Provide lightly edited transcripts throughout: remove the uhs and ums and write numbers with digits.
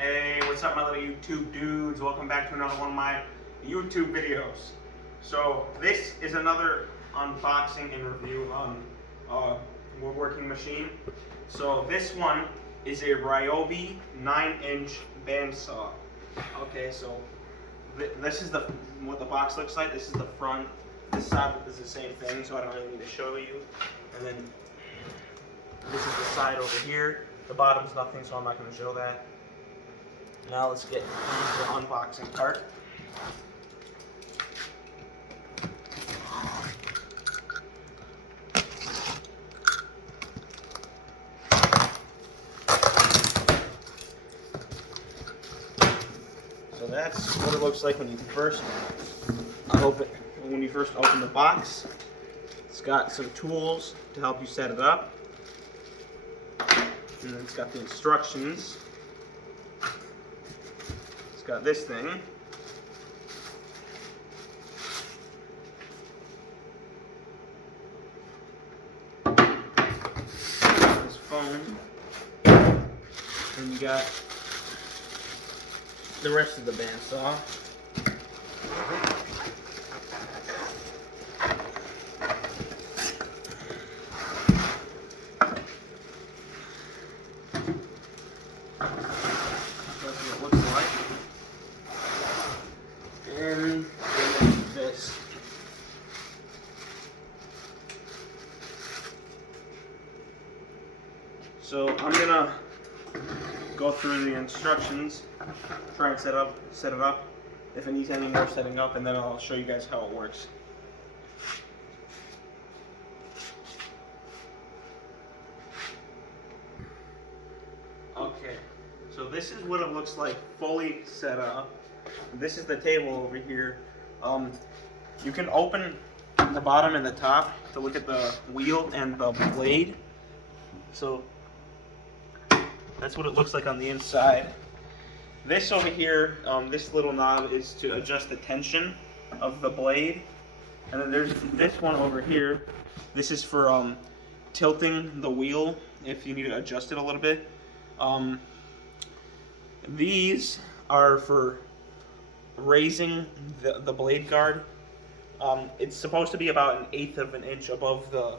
Hey, what's up my little YouTube dudes? Welcome back to another one of my YouTube videos. So this is another unboxing and review on a woodworking machine. So this one is a Ryobi 9-inch bandsaw. Okay, so this is what the box looks like. This is the front. This side is the same thing, so I don't really need to show you. And then this is the side over here. The bottom's nothing, so I'm not going to show that. Now let's get into the unboxing part. So that's what it looks like when you first open the box. It's got some tools to help you set it up. And then it's got the instructions. It's got this thing. This phone. And you got the rest of the bandsaw. That's what it looks like. And then this. So I'm gonna go through the instructions, try and set it up. If it needs any more setting up, and then I'll show you guys how it works. Okay, so this is what it looks like fully set up. This is the table over here. You can open the bottom and the top to look at the wheel and the blade. So that's what it looks like on the inside. This over here, this little knob is to adjust the tension of the blade. And then there's this one over here. This is for tilting the wheel if you need to adjust it a little bit. These are for raising the blade guard. It's supposed to be about 1/8 of an inch above the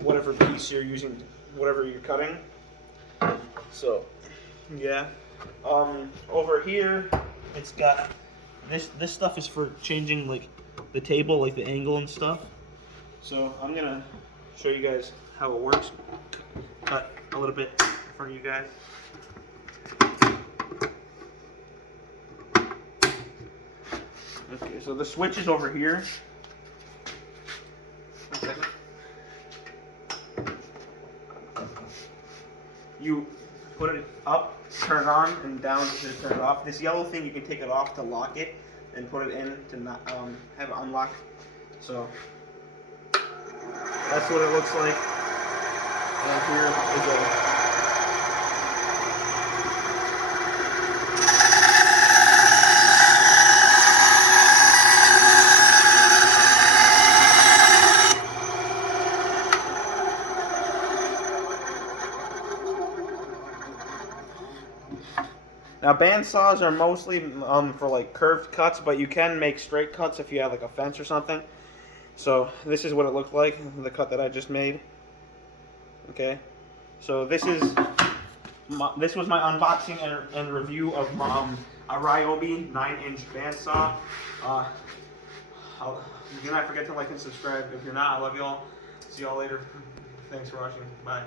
whatever piece you're using, whatever you're cutting. So, yeah. Over here, it's got this stuff is for changing like the table, like the angle and stuff. So I'm gonna show you guys how it works. Cut a little bit in front of you guys. Okay, so the switch is over here. One second. You put it up, turn it on, and down to turn it off. This yellow thing, you can take it off to lock it and put it in to not have it unlocked. So that's what it looks like. And here is a Now bandsaws are mostly for like curved cuts, but you can make straight cuts if you have like a fence or something. So this is what it looked like, the cut that I just made. Okay, so this was my unboxing and review of a Ryobi 9-inch bandsaw. Do not forget to like and subscribe. If you're not, I love y'all. See y'all later. Thanks for watching. Bye.